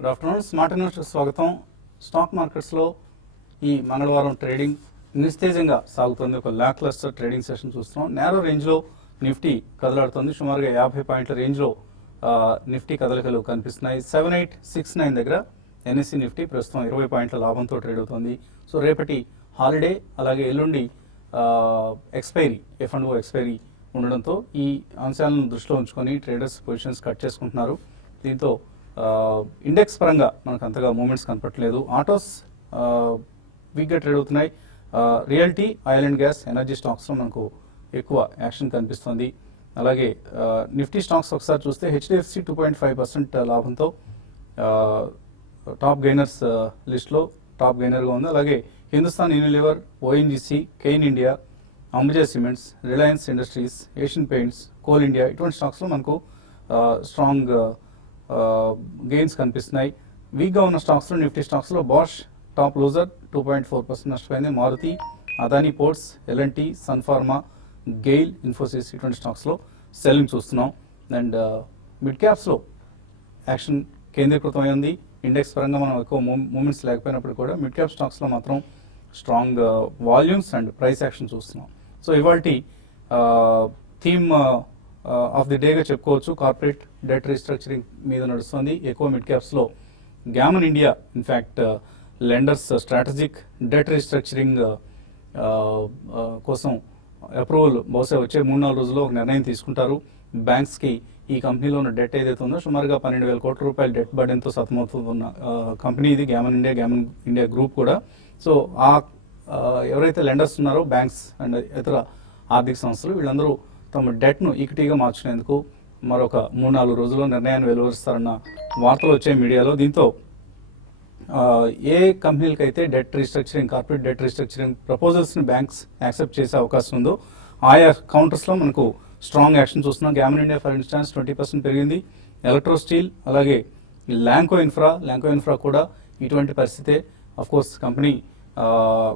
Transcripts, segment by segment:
Good afternoon. Smart investor స్వాగతం. Stock మార్కెట్స్లో ఈ మంగళవారం ట్రేడింగ్ నిస్తేజంగా సాగుతుంది. ఒక లాక్ క్లస్టర్ ట్రేడింగ్ సెషన్ చూస్తున్నాం. నేరో రేంజ్లో నిఫ్టీ కదలాడుతుంది. సుమారుగా 50 పాయింట్ల రేంజ్లో నిఫ్టీ కదలికలు కనిపిస్తున్నాయి. 7869 దగ్గర ఎన్ఎస్సి నిఫ్టీ ప్రస్తుతం 20 పాయింట్ల లాభంతో ట్రేడ్ అవుతుంది. సో రేపటి హాలిడే అలాగే ఎల్లుండి ఎక్స్పైరీ F&O ఎక్స్పైరీ ఉండడంతో ఈ అంశాలను దృష్టిలో ఉంచుకొని ట్రేడర్స్ పొజిషన్స్ కట్ చేసుకుంటున్నారు. దీంతో ఇండెక్స్ పరంగా మనకు అంతగా మూమెంట్స్ కనపట్లేదు. ఆటోస్ వీక్గా ట్రేడ్ అవుతున్నాయి. Realty, oil and gas, energy స్టాక్స్లో మనకు ఎక్కువ యాక్షన్ కనిపిస్తుంది. అలాగే నిఫ్టీ స్టాక్స్ ఒకసారి చూస్తే HDFC 2.5% లాభంతో టాప్ గెయినర్స్ లిస్ట్లో టాప్ గెయినర్గా ఉంది. అలాగే Hindustan Unilever, ONGC, Cain India, Ambuja cements, Reliance industries, Asian paints, coal India ఇటువంటి స్టాక్స్లో మనకు స్ట్రాంగ్ గెయిన్స్ కనిపిస్తున్నాయి. వీక్గా ఉన్న స్టాక్స్లో నిఫ్టీ స్టాక్స్లో బాష్ టాప్ లూజర్ 2.4% నష్టపోయింది. Maruti, Adani ports, L&T, Sun Pharma, GAIL, Infosys ఇటువంటి స్టాక్స్లో సెల్లింగ్ చూస్తున్నాం. అండ్ మిడ్ క్యాప్స్లో యాక్షన్ కేంద్రీకృతమై ఉంది. ఇండెక్స్ పరంగా మనం ఎక్కువ మూమెంట్స్ లేకపోయినప్పుడు కూడా మిడ్ క్యాప్ స్టాక్స్లో మాత్రం strong volumes and price action చూస్తున్నాం. సో ఇవాల్టి థీమ్ ఆఫ్ ది డేగా చెప్పుకోవచ్చు. కార్పొరేట్ డెట్ రీస్ట్రక్చరింగ్ మీద నడుస్తుంది. ఎక్కువ మిడ్ క్యాప్స్లో Gammon India in fact lenders strategic debt restructuring కోసం అప్రూవల్ బహుశా వచ్చే 3-4 రోజుల్లో ఒక నిర్ణయం తీసుకుంటారు. బ్యాంక్స్కి ఈ కంపెనీలో ఉన్న డెట్ ఏదైతే ఉందో సుమారుగా 12,000 కోట్ల రూపాయల డెట్ బర్డెన్తో సతమవుతున్న కంపెనీ ఇది గ్యామన్ ఇండియా గ్రూప్ కూడా. సో ఎవరైతే లెండర్స్ ఉన్నారో బ్యాంక్స్ అండ్ ఇతర ఆర్థిక సంస్థలు వీళ్ళందరూ తమ డెట్ను ఈక్విటీగా మార్చుకునేందుకు మరొక 3-4 రోజుల్లో నిర్ణయాన్ని వెలువరిస్తారన్న వార్తలు వచ్చాయి మీడియాలో. దీంతో ఏ కంపెనీలకైతే debt restructuring, corporate debt restructuring ప్రపోజల్స్ని బ్యాంక్స్ యాక్సెప్ట్ చేసే అవకాశం ఉందో ఆయా కౌంటర్స్లో మనకు స్ట్రాంగ్ యాక్షన్ చూస్తున్నాం. గ్యామన్ ఇండియా ఫర్ ఇన్స్టాన్స్ 20% పెరిగింది. ఎలక్ట్రో స్టీల్ అలాగే ల్యాంకో ఇన్ఫ్రా కూడా ఇటువంటి పరిస్థితే. అఫ్కోర్స్ కంపెనీ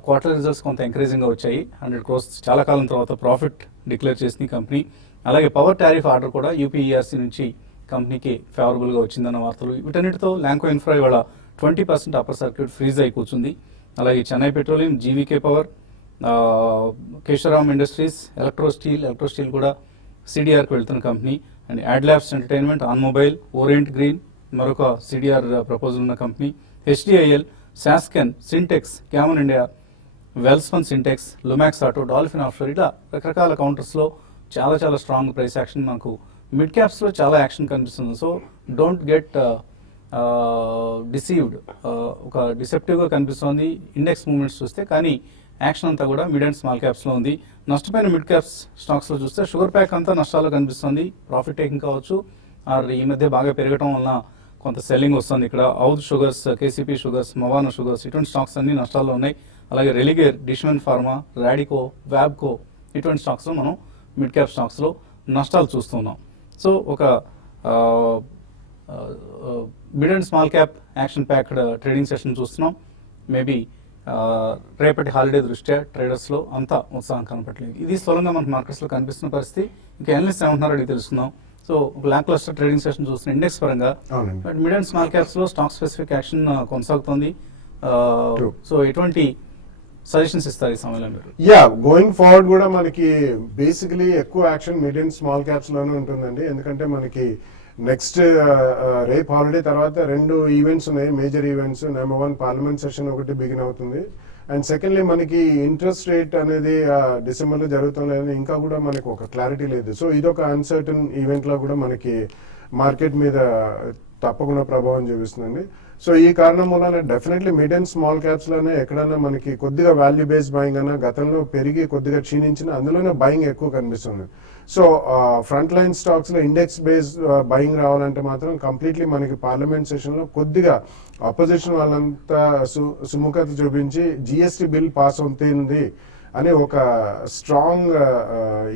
క్వార్టర్ రిజల్ట్స్ కొంత ఎంకరేజింగ్గా వచ్చాయి. 100 crores చాలా కాలం తర్వాత ప్రాఫిట్ డిక్లేర్ చేసింది కంపెనీ. అలాగే పవర్ టారిఫ్ ఆర్డర్ కూడా UPERC నుంచి కంపెనీకి ఫేవరబుల్గా వచ్చిందన్న వార్తలు. వీటన్నిటితో ల్యాంకో ఇన్ఫ్రా ఇవాళ 20% అప్పర్ సర్క్యూట్ ఫ్రీజ్ అయి కూర్చుంది. అలాగే Chennai petroleum, GVK power, Kesoram industries, electro steel కూడా CDRకి వెళ్తున్న company. And Adlabs entertainment, on mobile, Orient Green మరొక CDR ప్రపోజల్ ఉన్న company. HDIL, Sasken, Sintex, Gammon India, Welspun Sintex, Lumax auto, Dolphin Offshore ఇలా రకరకాల కౌంటర్స్లో చాలా స్ట్రాంగ్ ప్రైస్ యాక్షన్ మనకు మిడ్ క్యాప్స్లో చాలా యాక్షన్ కనిపిస్తుంది. So don't get deceived. ఒక డిసెప్టివ్గా కనిపిస్తుంది ఇండెక్స్ మూవ్మెంట్స్ చూస్తే, కానీ యాక్షన్ అంతా కూడా మిడ్ అండ్ స్మాల్ క్యాప్స్లో ఉంది. నష్టపోయిన మిడ్ క్యాప్స్ స్టాక్స్లో చూస్తే షుగర్ ప్యాక్ అంతా నష్టాలు కనిపిస్తుంది. ప్రాఫిట్ టేకింగ్ కావచ్చు, ఈ మధ్య బాగా పెరగడం వలన కొంత సెల్లింగ్ వస్తుంది. ఇక్కడ Oudh sugars, KCP sugars, Mawana sugars ఇటువంటి స్టాక్స్ అన్ని నష్టాల్లో ఉన్నాయి. అలాగే రెలిగేర్, డిష్మన్ ఫార్మా, రాడికో, వ్యాబ్కో ఇటువంటి స్టాక్స్లో మనం మిడ్ క్యాప్ స్టాక్స్లో నష్టాలు చూస్తున్నాం. సో ఒక mid and small cap action packed trading session చూస్తున్నాం. మేబీ రేపటి హాలిడే దృష్ట్యా ట్రేడర్స్లో అంతా ఉత్సాహం కనపట్లేదు. ఇది స్థూలంగా మనకు మార్కెట్స్లో కనిపిస్తున్న పరిస్థితి. ఇంకా ఎనలిస్ట్ ఏమంటున్నారో అడిగి తెలుసుకుందాం. సో ఒక లాక్ క్లస్టర్ ట్రేడింగ్ సెషన్ చూస్తున్న ఇండెక్స్ పరంగా బట్ మిడ్ అండ్ స్మాల్ క్యాప్స్లో స్టాక్ స్పెసిఫిక్ యాక్షన్ కొనసాగుతుంది. సో ఎటువంటి సజెషన్స్ ఇస్తారు ఈ సమయంలో మీరు? గోయింగ్ ఫార్వర్డ్ కూడా మనకి బేసికలీ ఎక్కువ action mid and small caps లోనే ఉంటుందండి. ఎందుకంటే మనకి నెక్స్ట్ రేపు హాలిడే తర్వాత 2 ఈవెంట్స్ ఉన్నాయి, major events. Number 1 parliament session ఒకటి బిగిన్ అవుతుంది. అండ్ సెకండ్లీ మనకి ఇంట్రెస్ట్ రేట్ అనేది డిసెంబర్లో జరుగుతుందని ఇంకా కూడా మనకు ఒక క్లారిటీ లేదు. సో ఇదొక అన్సర్టన్ ఈవెంట్ లో కూడా మనకి మార్కెట్ మీద తప్పకుండా ప్రభావం చూపిస్తుందండి. సో ఈ కారణం వలన definitely mid and small caps లోనే ఎక్కడైనా మనకి కొద్దిగా వాల్యూ బేస్డ్ బయింగ్ అన్నా గతంలో పెరిగి కొద్దిగా క్షీణించిన అందులోనే బయింగ్ ఎక్కువ కనిపిస్తుంది. సో ఫ్రంట్ లైన్ స్టాక్స్ లో ఇండెక్స్ బేస్డ్ బయింగ్ రావాలంటే మాత్రం కంప్లీట్లీ మనకి పార్లమెంట్ సెషన్ లో కొద్దిగా అపోజిషన్ వాళ్ళంతా సుముఖత చూపించి GST బిల్ పాస్ అవుతుంది అని ఒక స్ట్రాంగ్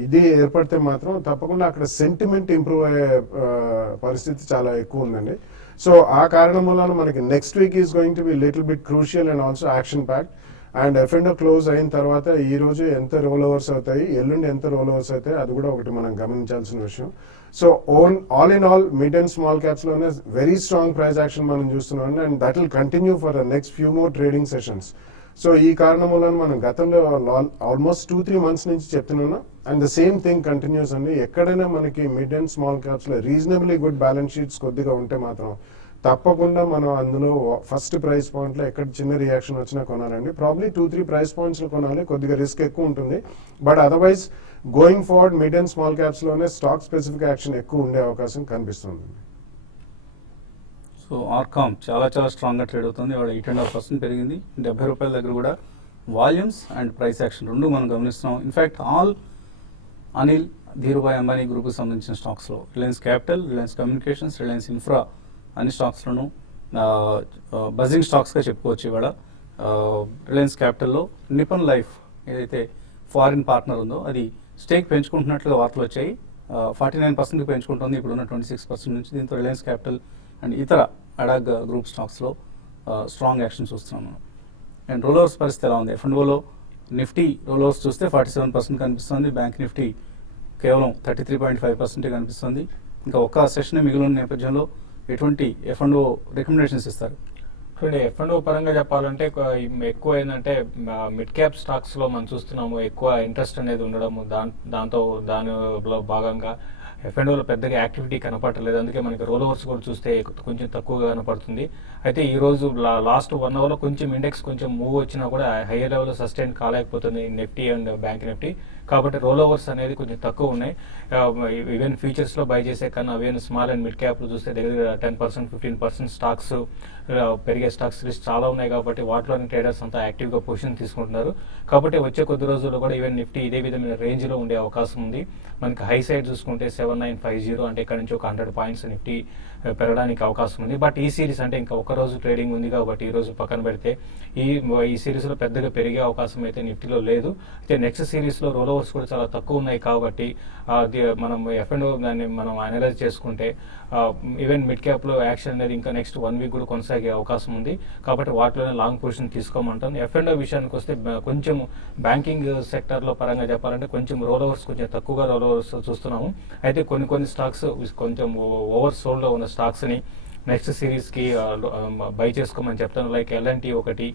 ఇది ఏర్పడితే మాత్రం తప్పకుండా అక్కడ సెంటిమెంట్ ఇంప్రూవ్ అయ్యే పరిస్థితి చాలా ఎక్కువ ఉందండి. సో ఆ కారణం వల్ల మనకి next week is going to be little bit crucial and also action packed. And F&O close అయిన తర్వాత ఈ రోజు ఎంత రోల్ ఓవర్స్ అవుతాయి, ఎల్లుండి ఎంత రోల్ ఓవర్స్ అవుతాయి, అది కూడా ఒకటి మనం గమనించాల్సిన విషయం. So all in all mid and small caps లోనే వెరీ స్ట్రాంగ్ ప్రైస్ యాక్షన్ మనం చూస్తున్నాం and that will continue for the next few more trading sessions. So ఈ కారణం వల్ల మనం గతంలో ఆల్మోస్ట్ 2-3 months నుంచి చెప్తున్నాను and the same thing continuous అండి. ఎక్కడైనా మనకి మిడ్ అండ్ స్మాల్ క్యాప్స్ లో రీజనబుల్లీ గుడ్ బ్యాలెన్స్ షీట్స్ కొద్దిగా ఉంటే మాత్రం తప్పకుండా మనం అందులో ఫస్ట్ ప్రైస్ పాయింట్ లో ఎక్కడ చిన్న రియాక్షన్ వచ్చినా కొనాలండి. ప్రాబ్లీ 2-3 ప్రైస్ పాయింట్స్ లో కొనాలి, కొద్దిగా రిస్క్ ఎక్కువ ఉంటుంది. But otherwise going forward mid and small caps లోనే స్టాక్ స్పెసిఫిక్ యాక్షన్ ఎక్కువ ఉండే అవకాశం కనిపిస్తుంది. సో ఆర్కామ్ చాలా చాలా స్ట్రాంగ్గా ట్రేడ్ అవుతుంది. వాడు 8.5% పెరిగింది. 70 రూపాయల దగ్గర కూడా వాల్యూమ్స్ అండ్ ప్రైస్ యాక్షన్ రెండు మనం గమనిస్తున్నాం. ఇన్ఫ్యాక్ట్ ఆల్ అనిల్ ధీరుభాయ్ అంబానీ గ్రూప్కి సంబంధించిన స్టాక్స్లో Reliance capital, Reliance communications, Reliance infra అన్ని స్టాక్స్లోనూ బజింగ్ స్టాక్స్గా చెప్పుకోవచ్చు. ఇవాళ రిలయన్స్ క్యాపిటల్లో నిపన్ లైఫ్ ఏదైతే ఫారిన్ పార్ట్నర్ ఉందో అది స్టేక్ పెంచుకుంటున్నట్లుగా వార్తలు వచ్చాయి. 49%కి పెంచుకుంటుంది ఇప్పుడున్న 26% నుంచి. దీంతో రిలయన్స్ క్యాపిటల్ అండ్ ఇతర అడాగ్ గ్రూప్ స్టాక్స్లో స్ట్రాంగ్ యాక్షన్ చూస్తున్నాం మనం. అండ్ రోలోవర్స్ పరిస్థితి ఎలా ఉంది? F&Oలో నిఫ్టీ రోలోవర్స్ చూస్తే 47% కనిపిస్తుంది. బ్యాంక్ నిఫ్టీ కేవలం 33.5% కనిపిస్తుంది. ఇంకా ఒక్క సెషన్ మిగిలిన నేపథ్యంలో ఎటువంటి F&O రికమెండేషన్స్ ఇస్తారు? చూడండి, F&O పరంగా చెప్పాలంటే ఎక్కువ ఏంటంటే మిడ్ క్యాప్ స్టాక్స్ లో మనం చూస్తున్నాము ఎక్కువ ఇంట్రెస్ట్ అనేది ఉండడము. దానిలో భాగంగా F&Oలో పెద్దగా యాక్టివిటీ కనపడలేదు. అందుకే మనకి రోల్ ఓవర్స్ కూడా చూస్తే కొంచెం తక్కువగా కనపడుతుంది. అయితే ఈ రోజు లాస్ట్ 1 hour లో కొంచెం ఇండెక్స్ కొంచెం మూవ్ వచ్చినా కూడా హైయర్ లెవెల్ సస్టైన్ కాలేకపోతుంది నిఫ్టీ అండ్ బ్యాంక్ నిఫ్టీ. కాబట్టి రోల్ ఓవర్స్ అనేది కొంచెం తక్కువ ఉన్నాయి. ఈవెన్ ఫ్యూచర్స్ లో బై చేసే కన్నా even small and mid cap లో చూస్తే దగ్గర 10%, 15% స్టాక్స్ పెరిగే స్టాక్స్ లిస్ట్ చాలా ఉన్నాయి. కాబట్టి వాటిలోని ట్రేడర్స్ అంతా యాక్టివ్ గా పొజిషన్ తీసుకుంటున్నారు. కాబట్టి వచ్చే కొద్ది రోజుల్లో కూడా ఈవెన్ నిఫ్టీ ఇదే విధమైన రేంజ్ లో ఉండే అవకాశం ఉంది. మనకి హై సైడ్ చూసుకుంటే 7950, అంటే ఇక్కడ నుంచి ఒక 100 points నిఫ్టీ పెరగడానికి అవకాశం ఉంది. బట్ ఈ సిరీస్ అంటే ఇంకా ఒక రోజు ట్రేడింగ్ ఉంది కాబట్టి ఈ రోజు పక్కన పెడితే ఈ సిరీస్ లో పెద్దగా పెరిగే అవకాశం అయితే నిఫ్టీలో లేదు. అయితే నెక్స్ట్ సిరీస్ లో రోల్ ఓవర్స్ కూడా చాలా తక్కువ ఉన్నాయి కాబట్టి మనం F&O దాన్ని మనం అనలైజ్ చేసుకుంటే ఈవెన్ మిడ్ క్యాప్ లో యాక్షన్ అనేది ఇంకా నెక్స్ట్ 1 week కూడా కొనసాగే అవకాశం ఉంది. కాబట్టి వాటిలోనే లాంగ్ పొజిషన్ తీసుకోమంటాం. F&O విషయానికి వస్తే కొంచెం బ్యాంకింగ్ సెక్టర్ లో పరంగా చెప్పాలంటే కొంచెం రోల్ ఓవర్స్ కొంచెం తక్కువగా రోల్ ఓవర్స్ చూస్తున్నాము. అయితే కొన్ని స్టాక్స్ కొంచెం ఓవర్ సోల్డ్ లో ఉన్న స్టాక్స్ ని నెక్స్ట్ సిరీస్ కి బై చేసుకోమని చెప్తాను. లైక్ L&T ఒకటి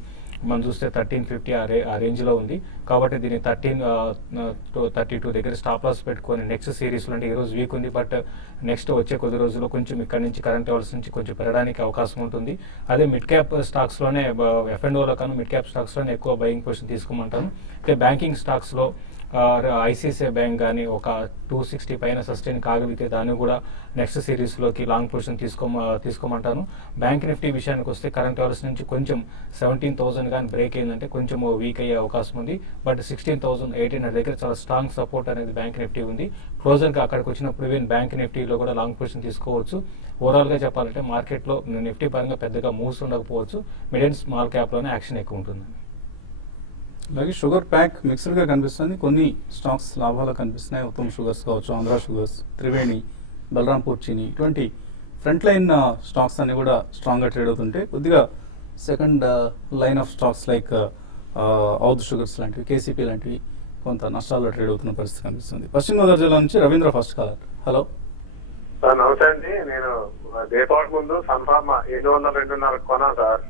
మనం చూస్తే 1350 ఆ రేంజ్ లో ఉంది. కాబట్టి దీన్ని 1332 దగ్గర స్టాప్ లాస్ పెట్టుకొని నెక్స్ట్ సిరీస్ లో, అంటే ఈ రోజు వీక్ ఉంది బట్ నెక్స్ట్ వచ్చే కొద్ది రోజుల్లో కొంచెం ఇక్కడ నుంచి కరెంట్ లెవెల్స్ నుంచి కొంచెం పెరగడానికి అవకాశం ఉంటుంది. అదే మిడ్ క్యాప్ స్టాక్స్ లోనే F&Oలో కన్నా మిడ్ క్యాప్ స్టాక్స్ లోనే ఎక్కువ బయింగ్ పొజిషన్ తీసుకోమంటాను. అయితే బ్యాంకింగ్ స్టాక్స్ లో ఐసిఐసిఐ బ్యాంక్ కానీ ఒక 260 పైన సస్టైన్ కాగలిగితే దాన్ని కూడా నెక్స్ట్ సిరీస్ లోకి లాంగ్ పొజిషన్ తీసుకోమంటాను. బ్యాంక్ నిఫ్టీ విషయానికి వస్తే కరెంట్ లెవెల్స్ నుంచి కొంచెం 17,000 కానీ బ్రేక్ అయిందంటే కొంచెం వీక్ అయ్యే అవకాశం ఉంది. బట్ 16,800 దగ్గర చాలా స్ట్రాంగ్ సపోర్ట్ అనేది బ్యాంక్ నిఫ్టీ ఉంది. క్లోజర్ గా అక్కడికి వచ్చినప్పుడు ఈవెన్ బ్యాంక్ నిఫ్టీలో కూడా లాంగ్ పొజిషన్ తీసుకోవచ్చు. ఓవరాల్ గా చెప్పాలంటే మార్కెట్ లో నిఫ్టీ పరంగా పెద్దగా మూవ్స్ ఉండకపోవచ్చు. మిడ్ అండ్ స్మాల్ క్యాప్ లోనే యాక్షన్ ఎక్కువ ఉంటుంది. అలాగే షుగర్ ప్యాక్ మిక్స్డ్గా కనిపిస్తుంది. కొన్ని స్టాక్స్ లాభాలు కనిపిస్తున్నాయి. ఉత్తమ్ షుగర్స్ కావచ్చు, ఆంధ్ర షుగర్స్, త్రివేణి, బలరాంపూర్ చీని, ఇటువంటి ఫ్రంట్ లైన్ స్టాక్స్ అన్ని కూడా స్ట్రాంగ్గా ట్రేడ్ అవుతుంటే కొద్దిగా second line of stocks like Awadh sugars లాంటివి, కేసీపీ లాంటివి కొంత నష్టాల్లో ట్రేడ్ అవుతున్న పరిస్థితి కనిపిస్తుంది. పశ్చిమ గోదావరి జిల్లా నుంచి Ravindra first caller. Hello sir, నమస్తే అండి. నేను దీపావళి ముందు సన్ఫార్మా 702.5 కొన్నాను సార్.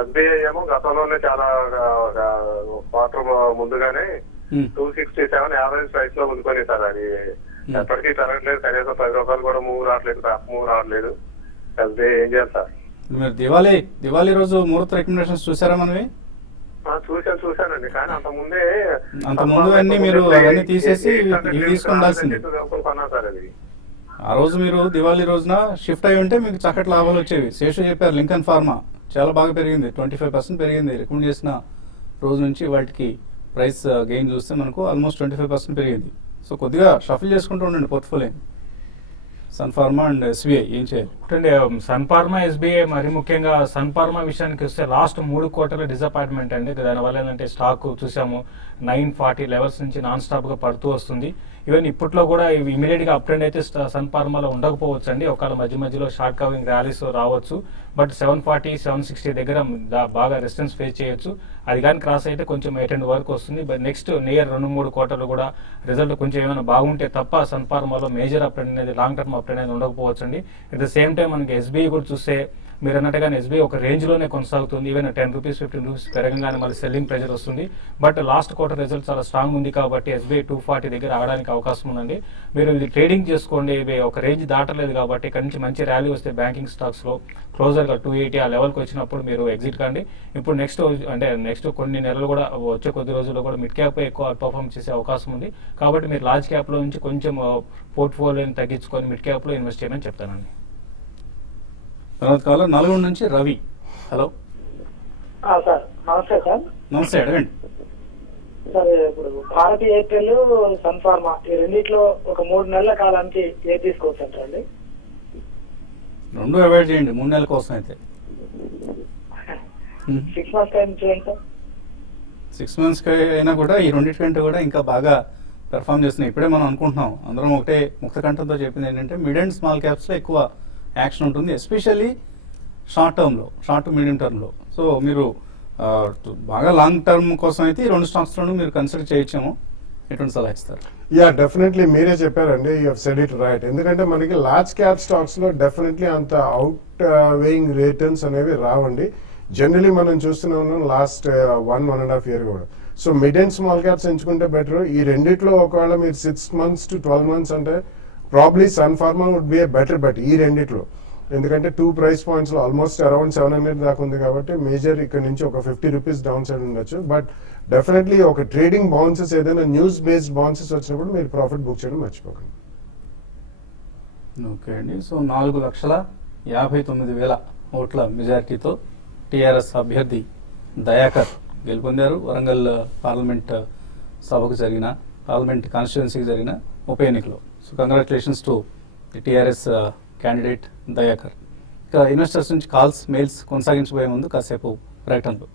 SBI ఏమో గతంలోనే చాలా క్వార్టర్ ముందుగానే 267 యావరేజ్ ప్రైస్ లో ఉంచుకొని సార్. అది ఎప్పటికీ పెరగట్లేదు. కనీసం 10 రూపాయలు కూడా మూవ్ రావట్లేదు. SBI ఏం చేయాలి సార్? మీరు దివాళీ రోజు ముహూర్త రికమెండేషన్స్ చూసారా మనవి? చూశానండి. కానీ అంతకుముందు అన్ని మీరు అవన్నీ తీసేసి ఇవి తీసుకుండాల్సింది. కొన్నా సార్ అది. ఆ రోజు మీరు దివాళీ రోజున షిఫ్ట్ అయి ఉంటే మీకు చక్కటి లాభాలు వచ్చేవి. శేషు చెప్పారు లింకన్ ఫార్మా చాలా బాగా పెరిగింది, 25% పెరిగింది. రికమెండ్ చేసిన రోజు నుంచి వాటికి ప్రైస్ గెయిన్ చూస్తే మనకు ఆల్మోస్ట్ 25% పెరిగింది. సో కొద్దిగా షఫిల్ చేసుకుంటూ ఉండండి portfolio. Sun Pharma and SBI ఏం చేయాలి? సన్ ఫార్మా, SBI, మరి ముఖ్యంగా సన్ ఫార్మా విషయానికి వస్తే లాస్ట్ 3 quarters డిసప్పాయింట్మెంట్ అండి. దానివల్ల ఏంటంటే స్టాక్ చూసాము 940 లెవెల్స్ నుంచి నాన్ స్టాప్ గా పడుతూ వస్తుంది. ఈవెన్ ఇప్పట్లో కూడా ఇమీడియట్ గా అప్ ట్రెండ్ అయితే సన్ ఫార్మాలో ఉండకపోవచ్చు అండి. ఒకవేళ మధ్య మధ్యలో షార్ట్ కవరింగ్ ర్యాలీస్ రావచ్చు. బట్ 740 760 దగ్గర బాగా రెసిస్టెన్స్ ఫేస్ చేయొచ్చు. అది కానీ క్రాస్ అయితే కొంచెం 800 వరకు వస్తుంది. బట్ నెక్స్ట్ నియర్ 2-3 క్వార్టర్లు కూడా రిజల్ట్ కొంచెం ఏమైనా బాగుంటే తప్ప సన్ ఫార్మాలో మేజర్ అప్ ట్రెండ్ అనేది లాంగ్ టర్మ్ అప్ ట్రెండ్ అనేది ఉండకపోవచ్చు అండి. అట్ ద సేమ్ టైం మనకి ఎస్బీఐ కూడా చూస్తే మీరు అన్నట్టుగానే ఎస్బీఐ ఒక రేంజ్లోనే కొనసాగుతుంది. ఈవెన్ 10 రూపీస్ 15 రూపీస్ పెరగంగానే మళ్ళీ సెల్లింగ్ ప్రెజర్ వస్తుంది. బట్ లాస్ట్ క్వార్టర్ రిజల్ట్ చాలా స్ట్రాంగ్ ఉంది కాబట్టి ఎస్బీఐ 240 దగ్గర ఆగడానికి అవకాశం ఉందండి. మీరు ఇది ట్రేడింగ్ చేసుకోండి. ఇవి ఒక రేంజ్ దాటలేదు కాబట్టి ఇక్కడ నుంచి మంచి ర్యాలీ వస్తే బ్యాంకింగ్ స్టాక్స్లో క్లోజర్గా 280 ఆ లెవెల్కి వచ్చినప్పుడు మీరు ఎగ్జిట్ కండి. ఇప్పుడు నెక్స్ట్ కొన్ని నెలలు కూడా వచ్చే కొద్ది రోజుల్లో కూడా మిడ్ క్యాప్ ఎక్కువ పర్ఫార్మ్ చేసే అవకాశం ఉంది. కాబట్టి మీరు లార్జ్ క్యాప్లో నుంచి కొంచెం పోర్ట్ఫోలియోని తగ్గించుకొని మిడ్ క్యాప్లో ఇన్వెస్ట్ చేయమని చెప్తానండి. తర్వాత కాలం నల్గొండ నుంచి రవి. హలో సార్ నమస్తే సార్. నమస్తే, అడగండి. సార్ ఇప్పుడు భారతీ ఎయిర్టెల్, సన్ ఫార్మా ఈ రెండిట్లో ఒక 3 నెలల కాలానికి ఏ తీసుకోవచ్చు అండి? 2 అవాయిడ్ చేయండి 3 నెలల కోసం అయితే. 6 months టైం చూడండి సార్. 6 months అయినా కూడా ఈ రెండింటికంటే కూడా ఇంకా బాగా పెర్ఫామ్ చేస్తున్నాయి. ఇప్పుడే మనం అనుకుంటున్నాం అందరం ఒకటే ముక్త కంఠంతో చెప్పింది ఏంటంటే మిడ్ అండ్ స్మాల్ క్యాప్స్లో ఎక్కువ యాక్షన్ ఉంటుంది, ఎస్పెషల్లీ షార్ట్ టు మీడియం టర్మ్లో. సో మీరు బాగా లాంగ్ టర్మ్ కోసం అయితే ఈ 2 స్టాక్స్లోనూ మీరు కన్సిడర్ చేయొచ్చేమో. ఎటువంటి సలహా ఇస్తారు? యా, డెఫినెట్లీ మీరే చెప్పారండి, you have said it right. ఎందుకంటే మనకి లార్జ్ క్యాప్ స్టాక్స్ లో డెఫినెట్లీ అంత అవుట్ వేయింగ్ రిటర్న్స్ అనేవి రావండి. జనరలీ మనం చూస్తూనే ఉన్నాం లాస్ట్ 1.5 year కూడా. So mid and small caps ఎంచుకుంటే బెటర్. ఈ రెండిట్లో ఒకవేళ మీరు 6 months to 12 months అంటే probably Sun Pharma would be a better bet ఈ రెండిట్లో. ఎందుకంటే 2 price points లో ఆల్మోస్ట్ అరౌండ్ 700 దాకా ఉంది కాబట్టి మేజర్ ఇక్కడ నుంచి ఒక 50 రూపీస్ డౌన్ సైడ్ ఉండొచ్చు. బట్ డెఫినెట్లీ ఒక ట్రేడింగ్ బౌన్సెస్ ఏదైనా న్యూస్ బేస్డ్ బౌన్సెస్ వచ్చినప్పుడు మీరు ప్రాఫిట్ బుక్ చేయడం మర్చిపోకండి. ఓకే అండి. సో 4,59,000 ఓట్ల మెజారిటీతో టీఆర్ఎస్ అభ్యర్థి దయాకర్ గెలుపొందారు. వరంగల్ పార్లమెంట్ కాన్స్టిట్యుయెన్సీకి జరిగిన ఉప ఎన్నికలో. So congratulations to the TRS candidate Dayakar. ఇక ఇన్వెస్టర్స్ నుంచి కాల్స్, మెయిల్స్ కొనసాగించబోయే ముందు కాసేపు ప్రకటనలు.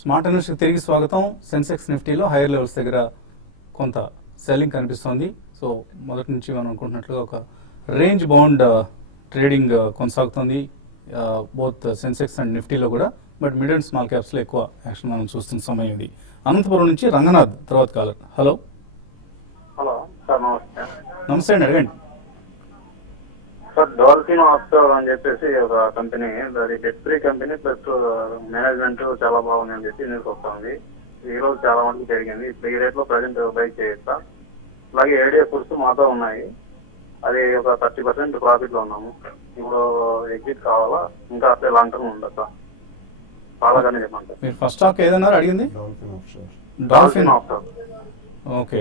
స్మార్ట్ ఇన్వెస్ట్కి తిరిగి స్వాగతం. సెన్సెక్స్ నిఫ్టీలో హైయర్ లెవెల్స్ దగ్గర కొంత సెల్లింగ్ కనిపిస్తోంది. సో మొదటి నుంచి మనం అనుకుంటున్నట్లుగా ఒక రేంజ్ బౌండ్ ట్రేడింగ్ కొనసాగుతుంది బోత్ సెన్సెక్స్ అండ్ నిఫ్టీలో కూడా. బట్ మిడ్ అండ్ స్మాల్ క్యాప్స్లో ఎక్కువ యాక్షన్ మనం చూస్తున్న సమయం ఇది. అనంతపురం నుంచి రంగనాథ్ తర్వాత కాలర్. హలో సార్ నమస్తే. నమస్తే అండి, అడగండి. సార్ డాల్ఫిన్ ఆఫ్షోర్ అని చెప్పేసి ఒక కంపెనీ, అది debt free company plus management చాలా బాగుంది అని చెప్పి న్యూస్ వస్తుంది. ఈ రోజు చాలా మంది పెరిగింది. ఇప్పుడు ఈ రేట్ లో ప్రజెంట్ బై చేయొచ్చా? అలాగే ఏడిఎఫ్ ఫుడ్స్ మాతో ఉన్నాయి, అది ఒక 30% ప్రాఫిట్ లో ఉన్నాము. ఇప్పుడు ఎగ్జిట్ కావాలా, ఇంకా అసలు లాంగ్ టర్మ్ ఉండొచ్చా? బాగానే చెప్పండి. మీరు ఫస్ట్ స్టాక్ ఏదన్నారు అడిగింది? Dolphin offshore. Dolphin. Offshore. Okay,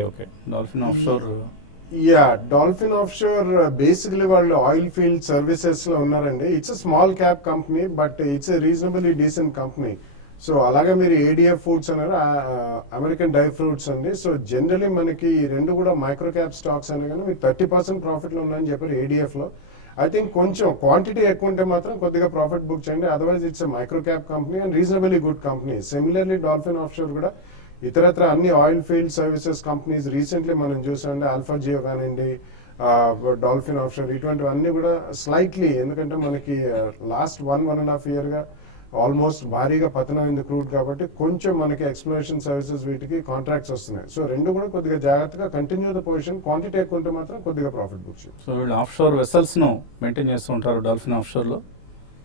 dolphin offshore. Yeah, dolphin offshore basically వాళ్ళు ఆయిల్ ఫీల్డ్ సర్వీసెస్ లో ఉన్నారండి. It's small cap company but it's reasonably decent company. So అలాగే మీరు ఏడిఎఫ్ ఫుడ్స్ అన్నారు, అమెరికన్ డ్రై ఫ్రూట్స్ అండి. So generally మనకి ఈ రెండు కూడా మైక్రో క్యాప్ స్టాక్స్ అనే కానీ మీరు 30% ప్రాఫిట్ లో ఉన్నాయని చెప్పారు ఏడిఎఫ్ లో. ఐ థింక్ కొంచెం క్వాంటిటీ ఎక్కువ ఉంటే మాత్రం కొద్దిగా ప్రాఫిట్ బుక్ చేయండి. Otherwise it's micro cap company and reasonably good company. Similarly dolphin offshore కూడా ఇతరత్ర అన్ని oil field services companies recently మనం చూసామండి, ఆల్ఫా జియో కానివ్వండి, డాల్ఫిన్ ఆఫ్షోర్, ఇటువంటివన్నీ కూడా స్లైట్లీ, ఎందుకంటే మనకి లాస్ట్ 1.5 year గా ఆల్మోస్ట్ భారీగా పతనం అయింది క్రూడ్ కాబట్టి కొంచెం మనకి ఎక్స్ప్లోరేషన్ సర్వీసెస్ వీటికి కాంట్రాక్ట్స్ వస్తున్నాయి. సో రెండు కూడా కొద్దిగా జాగ్రత్తగా కంటిన్యూ ద పొజిషన్. క్వాంటిటీ ఎక్కువ ఉంటే మాత్రం కొద్దిగా ప్రాఫిట్ బుక్ చేయండి. సో వీళ్ళు ఆఫ్షోర్ వెసల్స్ ను మెయింటైన్ చేస్తూ ఉంటారు డాల్ఫిన్ ఆఫ్షోర్ లో.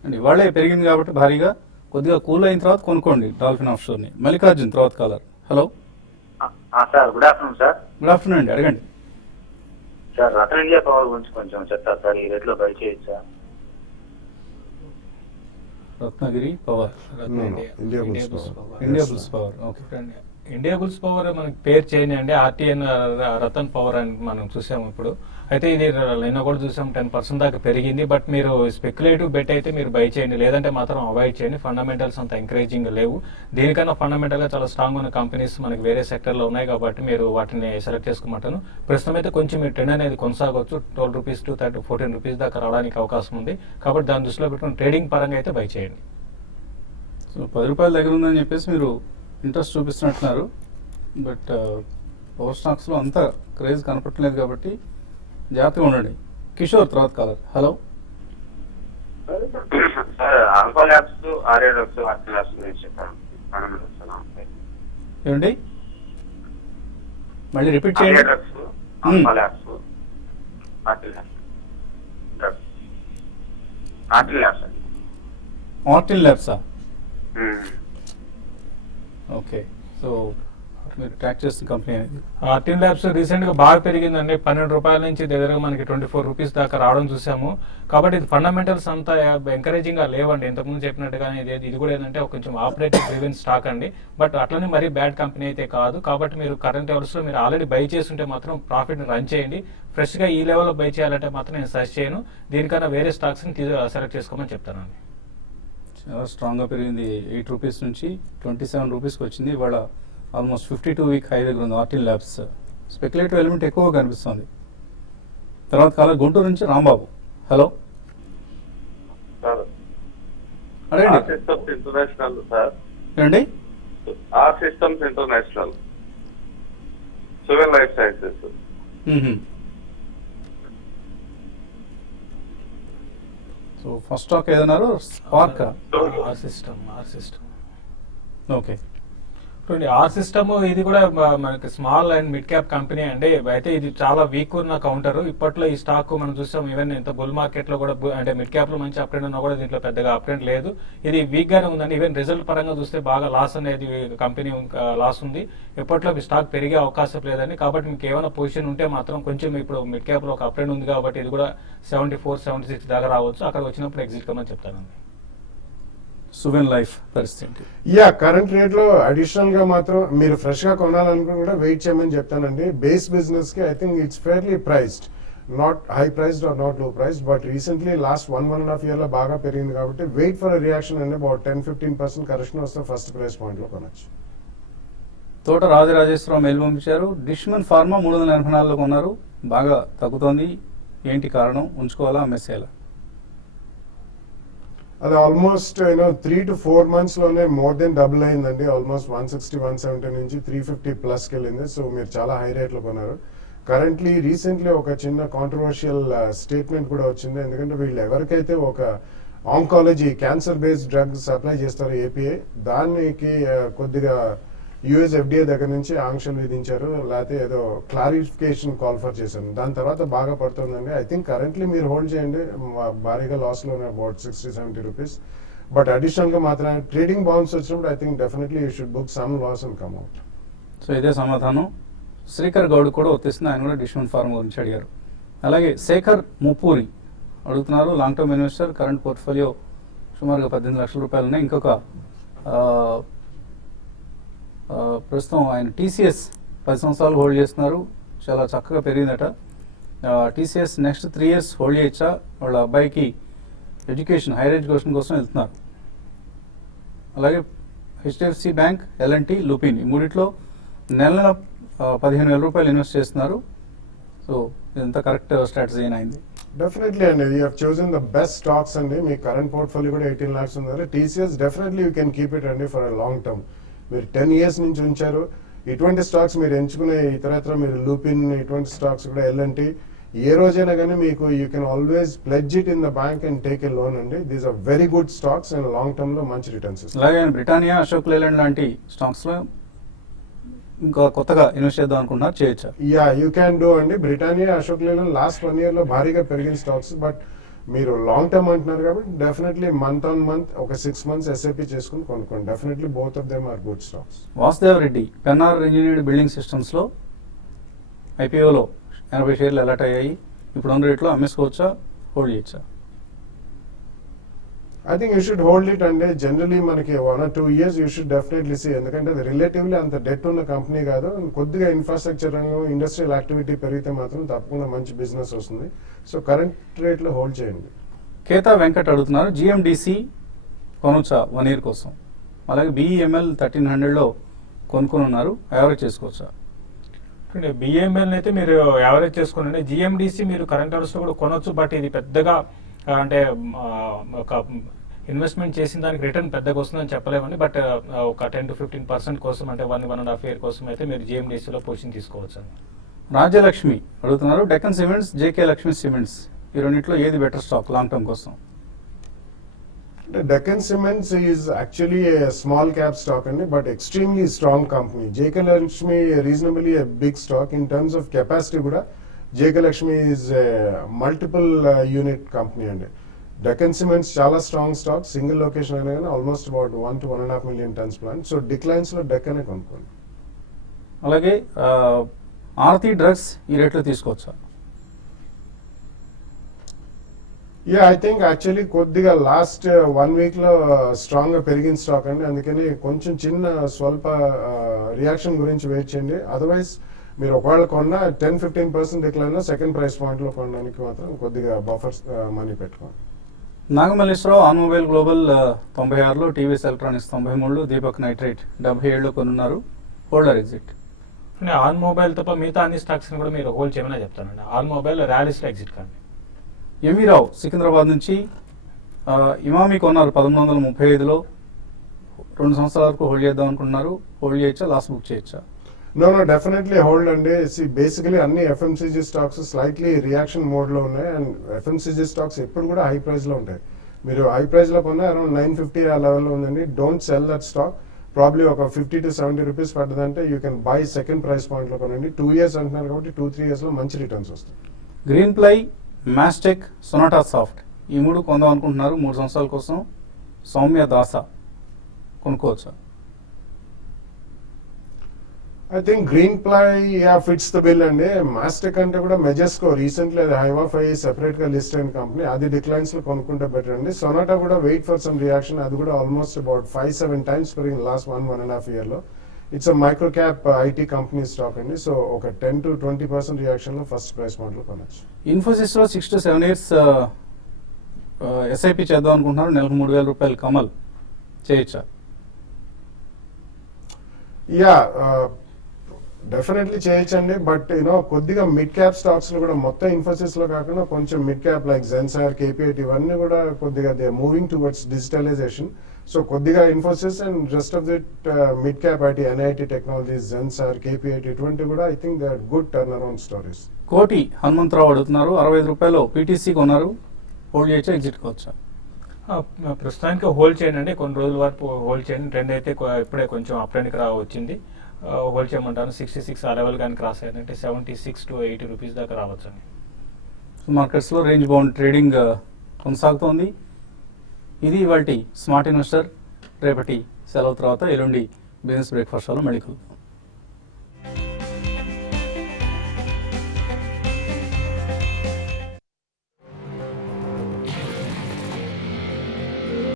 అండ్ ఇవాళే పెరిగింది కాబట్టి భారీగా, కొద్దిగా కూల్ అయిన తర్వాత కొనుక్కోండి డాల్ఫిన్ ఆఫ్షోర్ ని. మల్లికార్జున్ తర్వాత caller. Hello sir, good afternoon sir. Good afternoon అండి, అడగండి. సార్ రతన్ ఇండియా పవర్ గురించి కొంచెం చెప్తారు సార్, ఈ రేట్లో బై చేయొచ్చా? Ratnagiri power, India India bulls power. Okay, India bulls power మనకి పేరు చేంజ్ అండి, ఆర్టీఎన్ రతన్ పవర్ అని మనం చూసాము ఇప్పుడు. అయితే ఇది నిన్న కూడా చూసాం 10% దాకా పెరిగింది. బట్ మీరు స్పెక్యులేటివ్ బెట్ అయితే మీరు బై చేయండి, లేదంటే మాత్రం అవాయిడ్ చేయండి. ఫండమెంటల్స్ అంత ఎంకరేజింగ్ లేవు. దీనికన్నా ఫండమెంటల్ గా చాలా స్ట్రాంగ్ ఉన్న కంపెనీస్ మనకి వేరే సెక్టర్ లో ఉన్నాయి కాబట్టి మీరు వాటిని సెలెక్ట్ చేసుకోమంటాను. ప్రస్తుతం అయితే కొంచెం మీ ట్రెండ్ అనేది కొనసాగవచ్చు. 12 రూపీస్ టు 14 రూపీస్ దాకా రావడానికి అవకాశం ఉంది కాబట్టి దాని దృష్టిలో పెట్టుకుని ట్రేడింగ్ పరంగా అయితే బై చేయండి. సో 10 రూపాయల దగ్గర ఉందని చెప్పేసి మీరు ఇంట్రెస్ట్ చూపిస్తున్నట్టున్నారు. బట్ పవర్ స్టాక్స్లో అంత క్రేజ్ కనపడలేదు కాబట్టి జాగ్రత్తగా ఉండండి. కిషోర్ తర్వాత caller. Hello. Sir alpha labs ఆర్ఏడక్స్ ఆర్టీ ల్యాబ్స్ గురించి చెప్పాను. ఏమండి మళ్ళీ రిపీట్ చేయండి. ఆర్ఏడక్స్ ఆల్ఫా ల్యాబ్స్ ఆర్టీ ల్యాబ్స్ ఆర్టీ ల్యాబ్స్ అండి. ఆర్టిన్ ల్యాబ్సా? ఓకే. సో మీరు ట్రాక్ చేస్తున్న కంపెనీ అనేది ఆర్టిన్ ల్యాబ్స్ రీసెంట్ గా బాగా పెరిగిందండి. 12 రూపాయల నుంచి దగ్గర మనకి 24 రూపీస్ దాకా రావడం చూసాము. కాబట్టి ఇది ఫండమెంటల్స్ అంతా ఎంకరేజింగ్ గా లేవండి. ఇంతకుముందు చెప్పినట్టుగానే ఇది కూడా ఏంటంటే ఒక కొంచెం ఆపరేటివ్ డ్రివెన్ స్టాక్ అండి. బట్ అట్లనే మరీ బ్యాడ్ కంపెనీ అయితే కాదు. కాబట్టి మీరు కరెంట్ లెవెల్స్ లో మీరు ఆల్రెడీ బై చేస్తుంటే మాత్రం ప్రాఫిట్ రన్ చేయండి. ఫ్రెష్ గా ఈ లెవెల్లో బై చేయాలంటే మాత్రం నేను సజెస్ట్ చేయను. దీనికన్నా వేరే స్టాక్స్ ని సెలెక్ట్ చేసుకోమని చెప్తానండి. చాలా స్ట్రాంగ్గా పెరిగింది. 8 రూపీస్ నుంచి 27 రూపీస్కి వచ్చింది. ఇవాళ ఆల్మోస్ట్ 52 వీక్ హై దగ్గర ఉంది ఆర్టిన్ ల్యాబ్స్. స్పెక్యులేటివ్ ఎలిమెంట్ ఎక్కువగా కనిపిస్తుంది. తర్వాత కాలం గుంటూరు నుంచి రాంబాబు. హలో. సార్ అడగండి. Systems international sir. ఏమండి? R systems international, Suven life sciences. So first stock ఏదన్నారు? Spark. R system okay. R system ఇది కూడా మనకి small and mid cap company అండి. అయితే ఇది చాలా వీక్ ఉన్న కౌంటర్. ఇప్పట్లో ఈ స్టాక్ మనం చూసాం. ఈవెన్ ఇంత బుల్ మార్కెట్ లో కూడా అంటే మిడ్ క్యాప్ లో మంచి అప్ట్రెండ్ ఉన్నా కూడా దీంట్లో పెద్దగా అప్ట్రెండ్ లేదు. ఇది వీక్ గానే ఉందండి. ఈవెన్ రిజల్ట్ పరంగా చూస్తే బాగా లాస్ అనేది కంపెనీ లాస్ ఉంది. ఇప్పట్లో ఈ స్టాక్ పెరిగే అవకాశం లేదండి. కాబట్టి మీకు ఏమైనా పొజిషన్ ఉంటే మాత్రం కొంచెం ఇప్పుడు మిడ్ క్యాప్ లో ఒక అప్ట్రెండ్ ఉంది కాబట్టి ఇది కూడా 74, 76 దాకా రావచ్చు. అక్కడ వచ్చినప్పుడు ఎగ్జిట్ కమని చెప్తానండి. సువెన్ లైఫ్ పరిస్థితి యా కరెంట్ రేట్ లో అడిషనల్ గా మాత్రం మీరు ఫ్రెష్ గా కొనాలనుకుని కూడా వెయిట్ చేయమని చెప్తానండి. బేస్ బిజినెస్ కి I think it's fairly priced, not high priced or not low priced. But recently last 1.5 year లో బాగా పెరిగింది కాబట్టి వెయిట్ ఫర్ రియాక్షన్ అండి. అబౌట్ 10-15% కరెక్షన్ వస్తే ఫస్ట్ ప్రైస్ పాయింట్ లో కొనొచ్చు. తోట రాజరాజేశ్వరరావు మెయిల్ పంపించారు. డిష్మన్ ఫార్మా 384లో కొన్నారు, బాగా తగ్గుతోంది, ఏంటి కారణం? ఉంచుకోవాలా, అమ్మేసేయాలా? అది ఆల్మోస్ట్ 3 to 4 months లోనే మోర్ దెన్ డబుల్ అయిందండి. ఆల్మోస్ట్ 160-170 నుంచి 350 ప్లస్కి వెళ్ళింది. సో మీరు చాలా హై రేట్ లో కొన్నారు. కరెంట్లీ రీసెంట్లీ ఒక చిన్న కాంట్రవర్షియల్ స్టేట్మెంట్ కూడా వచ్చింది. ఎందుకంటే వీళ్ళు ఎవరికైతే ఒక oncology cancer based drugs supply చేస్తారో ఏపీఐ, దానికి కొద్దిగా యుఎస్ ఎఫ్డిఏ దగ్గర నుంచి ఆంక్షలు విధించారు, లేకపోతే ఏదో క్లారిఫికేషన్ కాల్ఫర్ చేశారు. దాని తర్వాత బాగా పడుతుందండి. ఐ థింక్ కరెంట్లీ మీరు హోల్డ్ చేయండి. భారీగా లాస్ లో అబౌట్ 60-70 రూపీస్. బట్ అడిషనల్ గా మాత్రం ట్రేడింగ్ బౌన్స్ వచ్చినప్పుడు I think definitely you should book some loss and come out. So ఇదే సమాధానం శ్రీకర్ గౌడ్ కూడా వచ్చేసింది. ఆయన కూడా డిష్మన్ ఫార్మా గురించి అడిగారు. అలాగే శేఖర్ ముప్పూరి అడుగుతున్నారు. Long term investor, current portfolio సుమారుగా 18 లక్షల రూపాయలు ఉన్నాయి. ఇంకొక ప్రస్తుతం ఆయన టీసీఎస్ 10 సంవత్సరాలు హోల్డ్ చేస్తున్నారు, చాలా చక్కగా పెరిగిందట. టీసీఎస్ నెక్స్ట్ 3 years హోల్డ్ చేయొచ్చా? వాళ్ళ అబ్బాయికి ఎడ్యుకేషన్, హైయర్ ఎడ్యుకేషన్ కోసం వెళ్తున్నారు. అలాగే హెచ్డిఎఫ్సి బ్యాంక్, ఎల్ఎన్టీ, లూపిన్, ఈ మూడిట్లో నెల 15,000 రూపాయలు ఇన్వెస్ట్ చేస్తున్నారు. సో ఇదంతా కరెక్ట్ స్ట్రాటజీ అయింది. డెఫినెట్లీ అండి, you have chosen the best stocks అండి. మీ కరెంట్ పోర్ట్ఫోలియో కూడా 18 lakhs ఉంది. TCS definitely you can keep it అండి ఫర్ లాంగ్ టర్మ్. మీరు 10 years నుంచి ఉంచారు. ఇటువంటి స్టాక్స్ మీరు ఎంచుకునే ఇతరత్ర మీరు లూపిన్, ఇటువంటి స్టాక్స్ కూడా ఎల్ఎన్టీ, ఏ రోజైనా కానీ మీకు you can always pledge it in the bank and take a loan అండి. These are very good stocks and long term లో మంచి రిటర్న్స్. అలాగే బ్రిటానియా, అశోక్ లేలాండ్ లాంటి స్టాక్స్ లో ఇంకా కొత్తగా ఇన్వెస్ట్ చేద్దాం అనుకున్నారు, చేయొచ్చా? యా యూ క్యాన్ డూ అండి. Britannia, Ashok Leyland last 1 year లో భారీగా పెరిగిన స్టాక్స్. బట్ మీరు లాంగ్ టర్మ్ అంటున్నారు కాబట్టి డెఫినెట్లీ మంత్ ఆన్ మంత్ ఒక 6 months ఎస్ఐపి చేసుకుని కొనుక్కోండి. Definitely both of them are good stocks. Vasudev Reddy, Pennar engineered building systems లో ఐపీఓలో 80 షేర్లు అలాట్ అయ్యాయి. ఇప్పుడు ఉన్న రేట్లో అమ్మేసుకోవచ్చా, హోల్డ్ చేయొచ్చా? I think you should hold it అండి. జనరలీ మనకి 1 or 2 years you should definitely see. ఎందుకంటే అది రిలేటివ్లీ అంత డెట్ ఉన్న కంపెనీ కాదు. కొద్దిగా ఇన్ఫ్రాస్ట్రక్చర్ రంగం, ఇండస్ట్రియల్ యాక్టివిటీ పెరిగితే మాత్రం తప్పకుండా మంచి బిజినెస్ వస్తుంది. సో కరెంట్ రేట్ లో హోల్డ్ చేయండి. కేతా వెంకట్ అడుగుతున్నారు, జిఎండిసి కొనొచ్చా 1 year కోసం? అలాగే బిఈఎంఎల్ 1300లో కొనుక్కొని ఉన్నారు, యావరేజ్ చేసుకోవచ్చా? బిఎంఎల్ అయితే మీరు యావరేజ్ చేసుకోండి. జిఎండిసి మీరు కరెంట్ అవర్స్ లో కూడా కొనొచ్చు. బట్ ఇది పెద్దగా అంటే ఒక ఇన్వెస్ట్మెంట్ చేసిన దానికి రిటర్న్ పెద్దగా వస్తుందని చెప్పలేమండి. బట్ ఒక 10 to 15% కోసం అంటే 1.5 year కోసం అయితే మీరు జిఎండిసిలో పొజిషన్ తీసుకోవచ్చు అండి. రాజ్యలక్ష్మి అడుగుతున్నారు, Deccan cements, JK Lakshmi cements ఈ రెండిట్లో ఏది బెటర్ స్టాక్ లాంగ్ టర్మ్ కోసం? Deccan Cements is actually a small cap stock, but extremely strong company. JK Lakshmi reasonably a big stock in terms of capacity. Kuda JK Lakshmi is a multiple unit company. Deccan Cements chala strong stock, single location anagana almost about 1 to 1.5 million tons plant. So declines lo Deccan e konukondi. అలాగే Aarti drugs ఈ రేట్లో తీసుకోవచ్చా? Yeah, I think actually కొద్దిగా last 1 week లో strong గా పెరిగిన stock అండి, అందుకని కొంచెం చిన్న స్వల్ప రియాక్షన్ గురించి వెయిట్ చేయండి. అదర్వైజ్ మీరు ఒకవేళ కొన్న 10-15% డిక్లైన్ సెకండ్ ప్రైస్ పాయింట్ లో కొనడానికి మాత్రం కొద్దిగా బఫర్స్ మనీ పెట్టుకోండి. నాగమల్లేశ్వరరావు, ఆన్మొబైల్ గ్లోబల్ 96లో, టీవీఎస్ ఎలక్ట్రానిక్స్ 93లో, దీపక్ నైట్రేట్ 77లో కొనున్నారు. Holder exit. ఆన్ మొబైల్ తప్ప మిగతా అన్ని స్టాక్స్ కూడా మీరు హోల్డ్ చేయమని చెప్తానండి. ఆన్ మొబైల్ ర్యాలీస్లో ఎగ్జిట్ కానీ. ఎంవీరావు సికింద్రాబాద్ నుంచి ఇమామి కొన్నారు 1135లో, 2 సంవత్సరాల వరకు హోల్డ్ చేద్దాం అనుకుంటున్నారు. హోల్డ్ చేయొచ్చా, లాస్ బుక్ చేయొచ్చా? నో డెఫినెట్లీ హోల్డ్ అండి. బేసికలీ అన్ని FMCG stocks slightly reaction mode లో ఉన్నాయి, అండ్ ఎఫ్ఎంసీజీ స్టాక్స్ ఎప్పుడు కూడా హై ప్రైస్ లో ఉంటాయి. మీరు హై ప్రైస్ లో కొన్నా అరౌండ్ 950 ఆ లెవెల్లో ఉందండి. Don't sell that stock. Probably ఒక 50 to 70 రూపీస్ పడ్డదంటే you can buy second price point లో కొనండి. 2 years అంటున్నారు కాబట్టి 2-3 years లో మంచి రిటర్న్స్ వస్తాయి. Green ply, Mastek, Sonata soft ఈ 3 కొందాం అనుకుంటున్నారు 3 సంవత్సరాల కోసం. సౌమ్య దాస కొనుక్కోవచ్చా? I think green ply fits the bill అండి. మాస్టెక్ అంటే కూడా మెజెస్కో రీసెంట్లీ అది హైవాఫ్ అయ్యి సెపరేట్ గా లిస్ట్ అయిన కంపెనీ, అది డిక్లైన్స్ లో కొనుక్కుంటే బెటర్ అండి. సొనాటా కూడా వెయిట్ ఫర్ సమ్ రియాక్షన్, అది కూడా ఆల్మోస్ట్ అబౌట్ 5-7 times పెరిగిన లాస్ట్ 1.5 year లో. It's a micro cap IT company stock అండి. సో ఒక 10 to 20% రియాక్షన్ లో ఫస్ట్ ప్రైస్ పాయింట్ లో కొనొచ్చు. ఇన్ఫోసిస్ లో 6 to 7 years ఎస్ఐపి చేద్దాం అనుకుంటున్నారు. నెలకు 3,000 రూపాయలు కమల్ చేయొచ్చా? యా, డెఫినెట్లీ చేయొచ్చండి. బట్ కొద్దిగా మిడ్ క్యాప్ స్టాక్స్ లో కూడా మొత్తం ఇన్ఫోసిస్ లో కాకుండా కొంచెం mid cap like Zensar, KPIT ఇవన్నీ కూడా కొద్దిగా they moving towards digitalisation. So కొద్దిగా Infosys and rest of the mid cap IT, NIIT technologies, Zensar, KPIT ఇటువంటి కూడా I think they are good turn around stories. Koti Hanumantharao అడుగుతున్నారు, 65 రూపాయలు పీటీసీ కొన్నారు. హోల్డ్ చేయొచ్చా, ఎగ్జిట్ కావచ్చా? ప్రస్తుతానికి హోల్డ్ చేయండి. కొన్ని రోజుల వరకు హోల్డ్ చేయండి. ట్రెండ్ అయితే ఇప్పుడే కొంచెం అప్ ట్రెండ్కి వచ్చింది. హోల్డ్ చేయమంటాను. 66 ఆ లెవెల్ కానీ క్రాస్ అయ్యిందంటే 76 to 80 రూపీస్ దాకా రావచ్చండి. మార్కెట్స్లో రేంజ్ బౌండ్ ట్రేడింగ్ కొనసాగుతోంది. ఇది ఇవాల్టి స్మార్ట్ ఇన్వెస్టర్. రేపటి సెలవు తర్వాత ఎల్లుండి బిజినెస్ బ్రేక్ఫాస్ట్ లో మళ్ళీ కలుద్దాం.